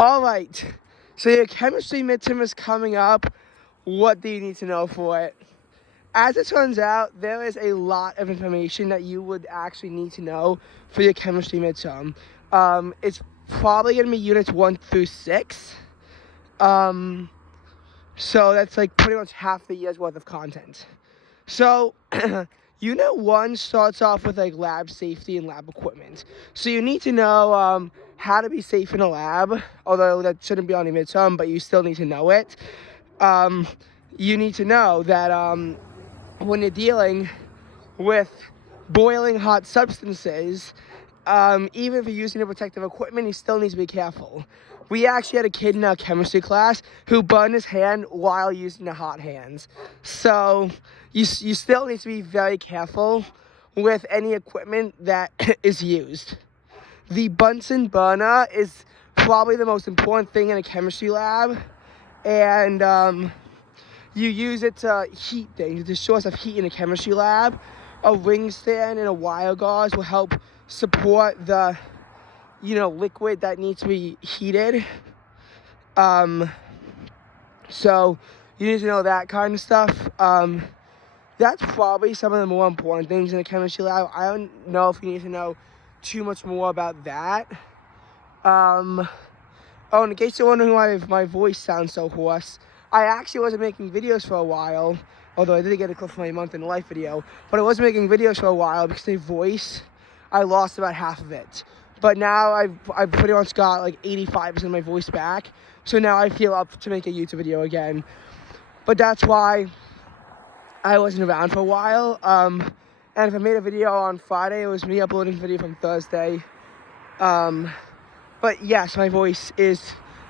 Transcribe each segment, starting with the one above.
All right, so your chemistry midterm is coming up. What do you need to know for it? As it turns out, there is a lot of information that you would actually need to know for your chemistry midterm. It's probably going to be units 1 through 6. So that's like pretty much half the year's worth of content. So unit 1 starts off with like lab safety and lab equipment. So you need to know how to be safe in a lab, although that shouldn't be on your midterm, but you still need to know it. You need to know that when you're dealing with boiling hot substances, even if you're using the protective equipment, you still need to be careful. We actually had a kid in our chemistry class who burned his hand while using the hot hands. So you still need to be very careful with any equipment that is used. The Bunsen burner is probably the most important thing in a chemistry lab, and you use it to heat things. It's a source of heat in a chemistry lab. A ring stand and a wire gauze will help support the, liquid that needs to be heated. So you need to know that kind of stuff. That's probably some of the more important things in a chemistry lab. I don't know if you need to know too much more about that. In case you're wondering why my voice sounds so hoarse, I actually wasn't making videos for a while, although I did get a clip from my month in life video, but I wasn't making videos for a while because my voice, I lost about half of it. But now I've pretty much got like 85% of my voice back, so now I feel up to make a YouTube video again. But that's why I wasn't around for a while. And if I made a video on Friday, it was me uploading the video from Thursday. But yes, my voice is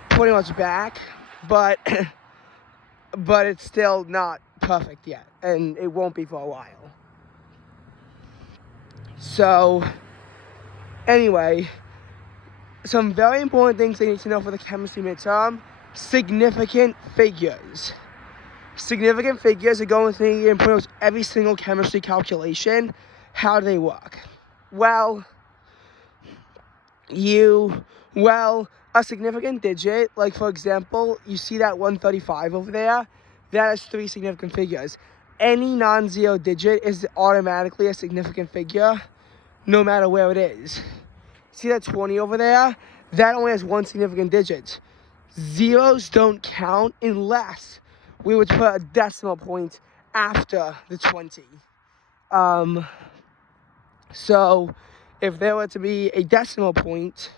pretty much back, but it's still not perfect yet, and it won't be for a while. So anyway, some very important things I need to know for the chemistry midterm: significant figures. Significant figures are going to need in pretty much every single chemistry calculation. How do they work? Well, a significant digit, like for example, you see that 135 over there, that has 3 significant figures. Any non-zero digit is automatically a significant figure, no matter where it is. See that 20 over there? That only has 1 significant digit. Zeros don't count unless we would put a decimal point after the 20. So if there were to be a decimal point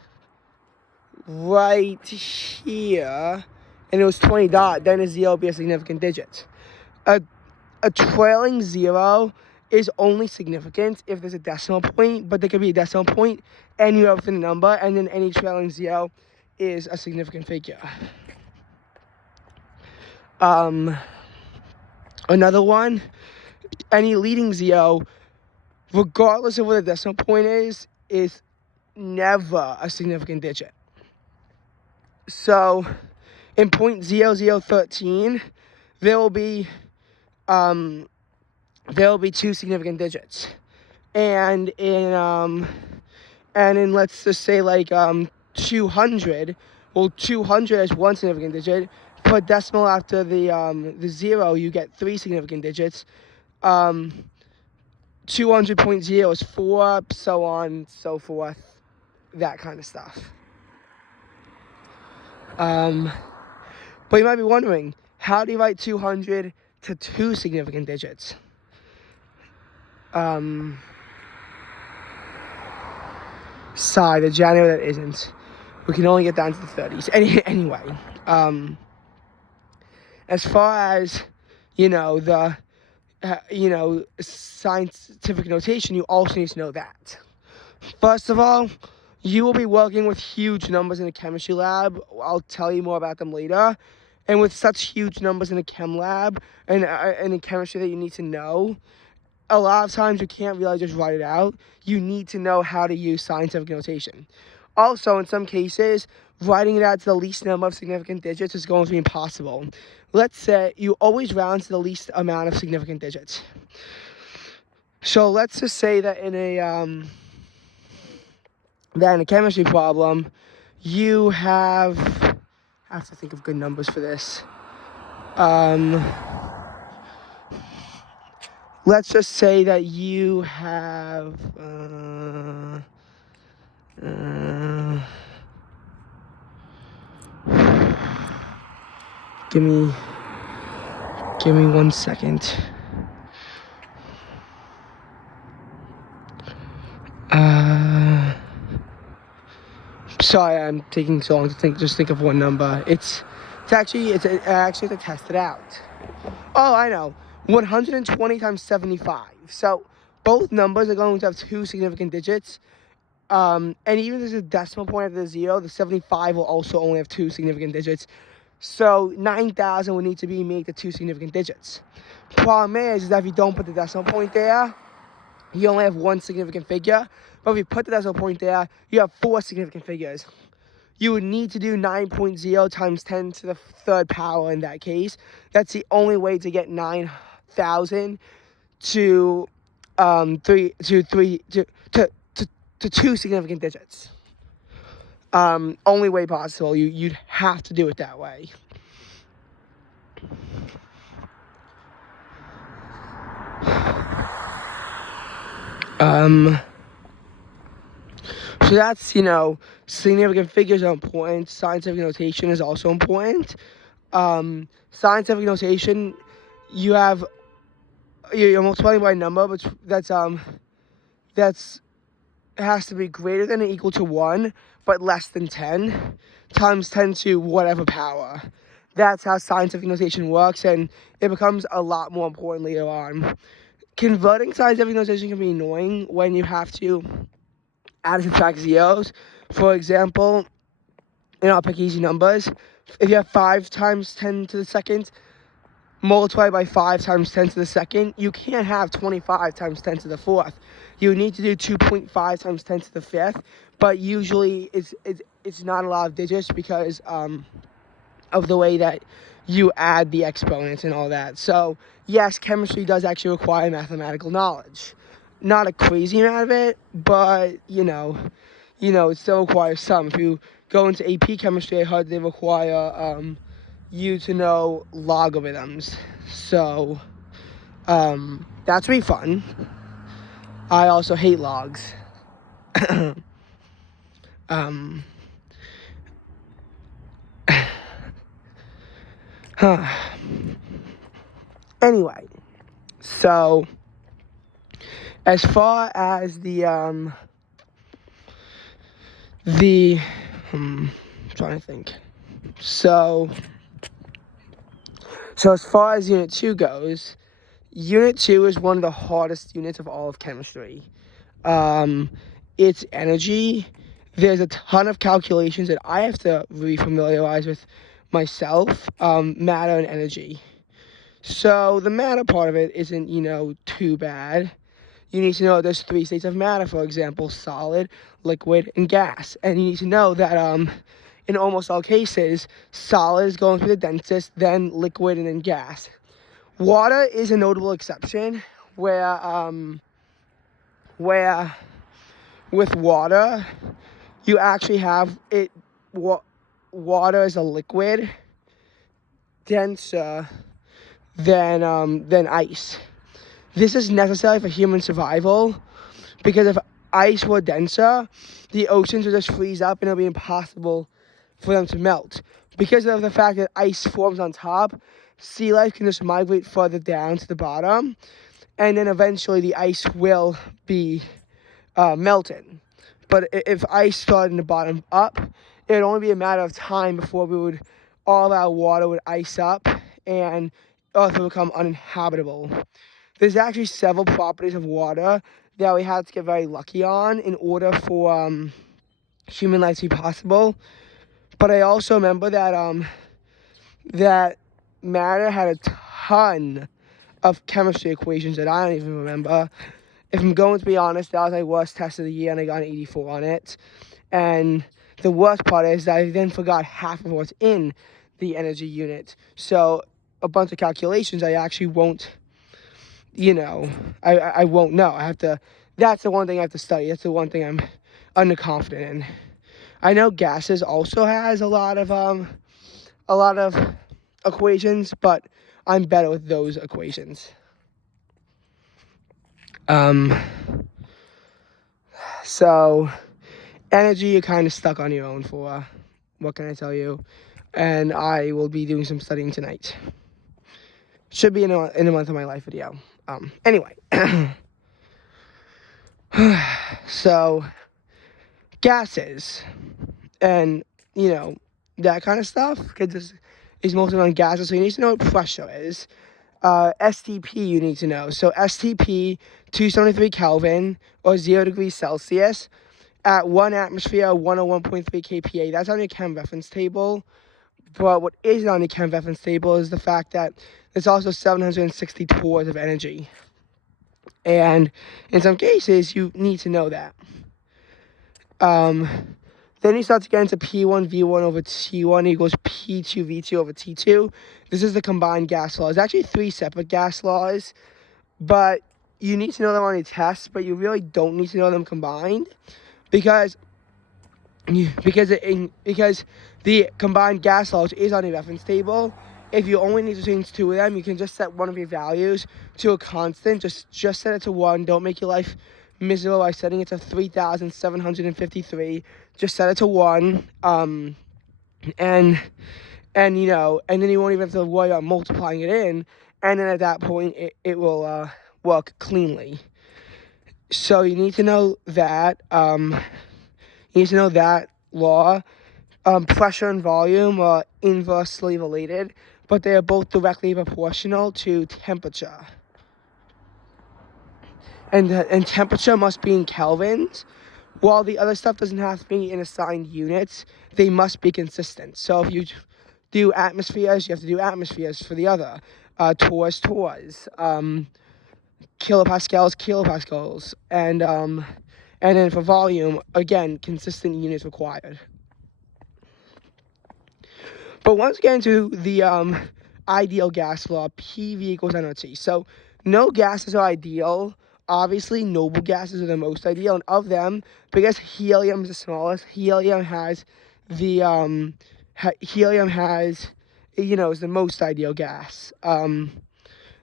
right here, and it was 20 dot, then a 0 would be a significant digit. A trailing 0 is only significant if there's a decimal point, but there could be a decimal point anywhere within the number, and then any trailing 0 is a significant figure. Another one, any leading 0, regardless of what the decimal point is never a significant digit. So in 0.0013, there will be 2 significant digits, and in let's just say like 200, well, 200 has 1 significant digit. Put decimal after the 0, you get 3 significant digits. 200.0 is 4, so on, so forth, that kind of stuff. But you might be wondering, how do you write 200 to 2 significant digits? Sigh, the January that isn't. We can only get down to the 30s. Anyway, as far as, scientific notation, you also need to know that. First of all, you will be working with huge numbers in a chemistry lab. I'll tell you more about them later. And with such huge numbers in a chem lab and in chemistry that you need to know, a lot of times you can't really just write it out. You need to know how to use scientific notation. Also, in some cases, writing it out to the least number of significant digits is going to be impossible. Let's say you always round to the least amount of significant digits. So let's just say that in a chemistry problem, you have... I have to think of good numbers for this. Let's just say that you have... give me 1 second. Sorry, I'm taking so long to think. Just think of one number. I actually have to test it out. Oh, I know. 120 times 75. So both numbers are going to have two significant digits. And even if there's a decimal point after the 0, the 75 will also only have two significant digits. So 9,000 would need to be made the two significant digits. Problem is that if you don't put the decimal point there, you only have one significant figure. But if you put the decimal point there, you have four significant figures. You would need to do 9.0 times 10 to the third power in that case. That's the only way to get 9,000 to two significant digits. Only way possible. You'd have to do it that way. So that's, significant figures are important. Scientific notation is also important. Scientific notation, you're multiplying by a number, but that's has to be greater than or equal to 1, but less than 10, times 10 to whatever power. That's how scientific notation works, and it becomes a lot more important later on. Converting scientific notation can be annoying when you have to add and subtract zeros. For example, and I'll pick easy numbers. If you have 5 times 10 to the second, multiplied by 5 times 10 to the second, you can't have 25 times 10 to the fourth. You need to do 2.5 times 10 to the fifth, but usually it's not a lot of digits because of the way that you add the exponents and all that. So yes, chemistry does actually require mathematical knowledge. Not a crazy amount of it, but it still requires some. If you go into AP chemistry, I heard they require you to know logarithms. So that's really fun. I also hate logs. Anyway, so as far as I'm trying to think. So as far as Unit 2 goes, Unit 2 is one of the hardest units of all of chemistry. It's energy. There's a ton of calculations that I have to re-familiarize with myself, matter and energy. So the matter part of it isn't, too bad. You need to know there's 3 states of matter, for example, solid, liquid, and gas. And you need to know that in almost all cases, solid is going to be the densest, then liquid, and then gas. Water is a notable exception where with water, you actually have water is a liquid denser than ice. This is necessary for human survival because if ice were denser, the oceans would just freeze up and it would be impossible for them to melt. Because of the fact that ice forms on top, sea life can just migrate further down to the bottom, and then eventually the ice will be melted. But if ice started in the bottom up, it would only be a matter of time before all of our water would ice up and Earth would become uninhabitable. There's actually several properties of water that we had to get very lucky on in order for human life to be possible. But I also remember that that matter had a ton of chemistry equations that I don't even remember. If I'm going to be honest, that was my worst test of the year, and I got an 84 on it. And the worst part is that I then forgot half of what's in the energy unit. So a bunch of calculations I actually won't, I won't know. That's the one thing I have to study. That's the one thing I'm underconfident in. I know gases also has a lot of equations, but I'm better with those equations. So energy you're kind of stuck on your own for. What can I tell you? And I will be doing some studying tonight. Should be in a month of my life video. Anyway. So gases and that kind of stuff, because this is mostly on gases, so you need to know what pressure is. STP you need to know. So STP 273 Kelvin or 0 degrees Celsius at 1 atmosphere, 101.3 kPa. That's on your Chem reference table. But what isn't on your Chem reference table is the fact that there's also 760 torrs of energy. And in some cases, you need to know that. Then you start to get into P1 V1 over T1 equals P2 V2 over T2. This is the combined gas law. There's actually 3 separate gas laws, but you need to know them on your tests, but you really don't need to know them combined because the combined gas law is on your reference table. If you only need to change 2 of them, you can just set one of your values to a constant. Just set it to 1. Don't make your life miserable by setting it to 3,753. Just set it to 1. And then you won't even have to worry about multiplying it in. And then at that point, it will work cleanly. So you need to know that. You need to know that law. Pressure and volume are inversely related, but they are both directly proportional to temperature. And temperature must be in kelvins. While the other stuff doesn't have to be in assigned units, they must be consistent. So if you do atmospheres, you have to do atmospheres for the other. Torrs, kilopascals. And then for volume, again, consistent units required. But once we get into the ideal gas law, PV equals NOT. So no gases are ideal. Obviously, noble gases are the most ideal, and of them, because helium is the smallest, helium is the most ideal gas.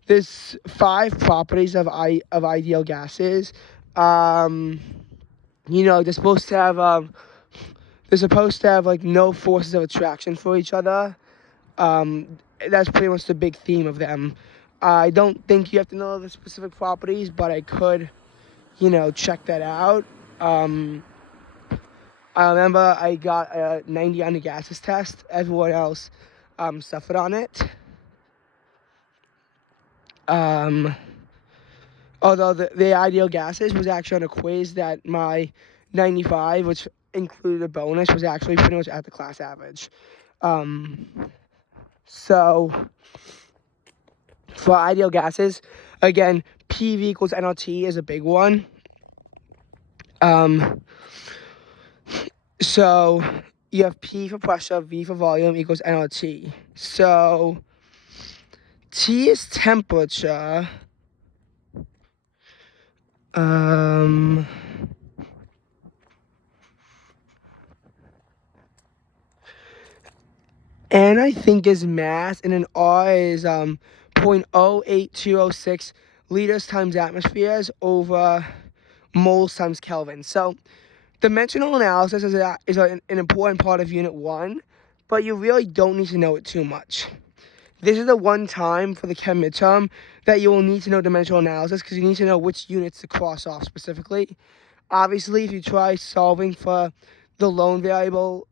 There's 5 properties of ideal gases. They're supposed to have like no forces of attraction for each other. That's pretty much the big theme of them. I don't think you have to know the specific properties, but I could, check that out. I remember I got a 90 on the gases test. Everyone else suffered on it. Although the ideal gases was actually on a quiz that my 95, which included a bonus, was actually pretty much at the class average. So for ideal gases, again, PV equals NRT is a big one. So you have P for pressure, V for volume equals NRT. So T is temperature. N I think is mass, and then R is 0.08206 liters times atmospheres over moles times Kelvin. So dimensional analysis is an important part of Unit 1, but you really don't need to know it too much. This is the one time for the Chem midterm that you will need to know dimensional analysis, because you need to know which units to cross off specifically. Obviously, if you try solving for the lone variable,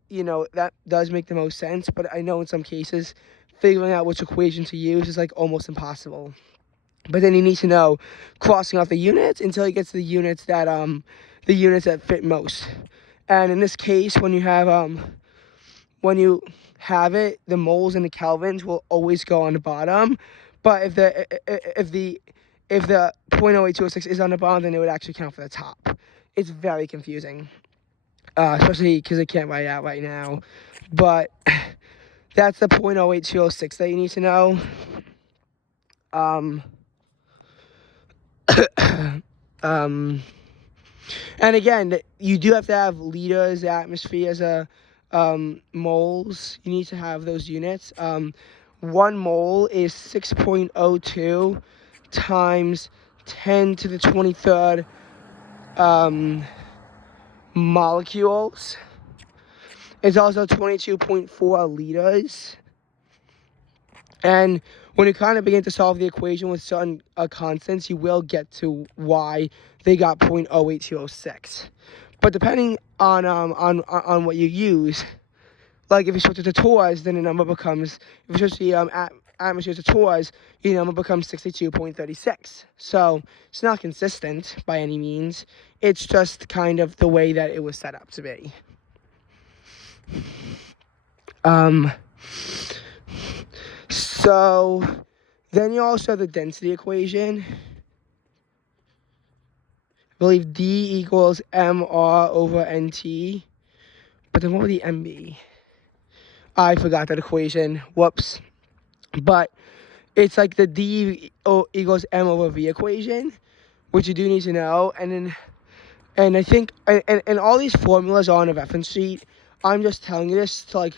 that does make the most sense, but I know in some cases figuring out which equation to use is like almost impossible. But then you need to know crossing off the units until you get to the units that fit most. And in this case, when you have it, the moles and the kelvins will always go on the bottom. But if the 0.08206 is on the bottom, then it would actually count for the top. It's very confusing, especially because I can't write it out right now. But that's the 0.08206 that you need to know. And again, you do have to have liters, atmosphere as a moles. You need to have those units. 1 mole is 6.02 times 10 to the 23rd molecules. It's also 22.4 liters. And when you kind of begin to solve the equation with certain constants, you will get to why they got 0.0806. But depending on what you use, like if you switch it to torrs, then the number becomes, if you switch the atmosphere to torrs, your number becomes 62.36. So it's not consistent by any means. It's just kind of the way that it was set up to be. So then you also have the density equation. I believe D equals MR over NT. But then what would the M be? I forgot that equation. Whoops. But it's like the D equals M over V equation, which you do need to know. And I think, and all these formulas are on a reference sheet. I'm just telling you this to like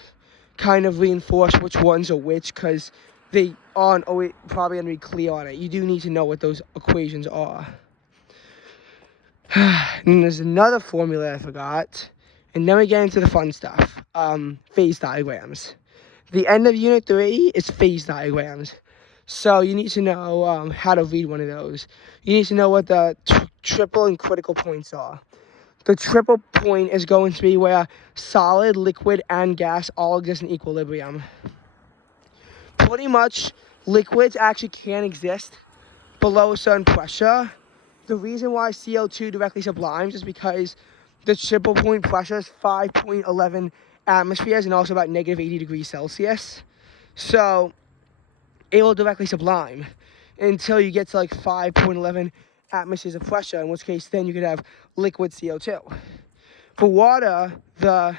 kind of reinforce which ones are which, because they aren't always probably going to be clear on it. You do need to know what those equations are. And there's another formula I forgot. And then we get into the fun stuff. Phase diagrams. The end of Unit 3 is phase diagrams. So you need to know how to read one of those. You need to know what the triple and critical points are. The triple point is going to be where solid, liquid, and gas all exist in equilibrium. Pretty much, liquids actually can't exist below a certain pressure. The reason why CO2 directly sublimes is because the triple point pressure is 5.11 atmospheres and also about negative 80 degrees Celsius. So it will directly sublime until you get to like 5.11 atmospheres of pressure, in which case then you could have liquid CO2. For water, the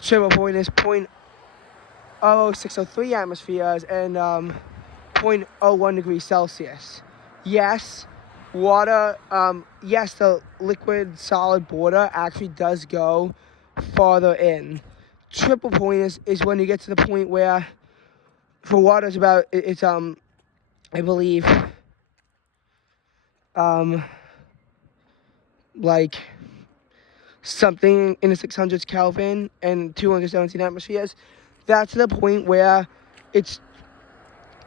triple point is 0.0603 atmospheres and 0.01 degrees Celsius. Yes, water, yes, the liquid solid border actually does go farther in. Triple point is when you get to the point where for water it's about, it's I believe like something in the 600s Kelvin and 217 atmospheres. That's the point where it's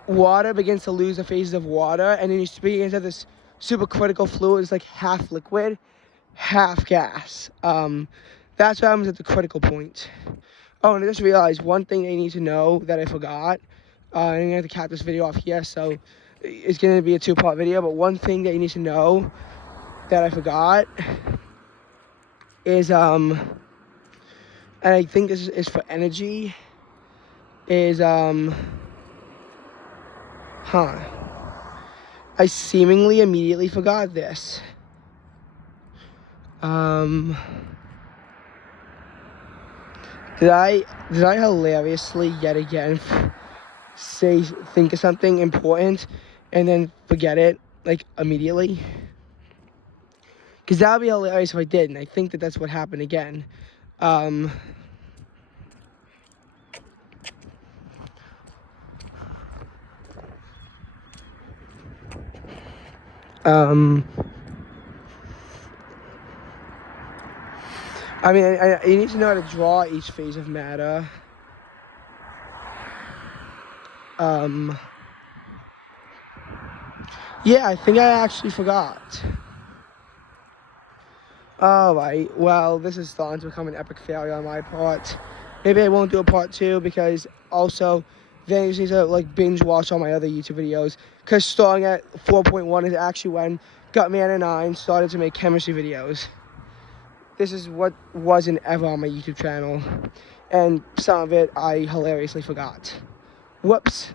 water begins to lose the phases of water, and then you begin to have this supercritical fluid. It's like half liquid, half gas. That's what happens at the critical point. Oh, and I just realized one thing they need to know that I forgot. I'm going to have to cap this video off here, so it's going to be a 2-part video. But one thing that you need to know that I forgot is, and I think this is for energy, is, I seemingly immediately forgot this. Did I hilariously yet again think of something important and then forget it like immediately? Because that would be hilarious if I did, and I think that that's what happened again. I mean, you need to know how to draw each phase of matter. Yeah, I think I actually forgot. Alright, well, this is starting to become an epic failure on my part. Maybe I won't do a part 2, because also then you just need to like binge watch all my other YouTube videos, because starting at 4.1 is actually when Gutman and I started to make chemistry videos. This is what wasn't ever on my YouTube channel, and some of it I hilariously forgot. Whoops.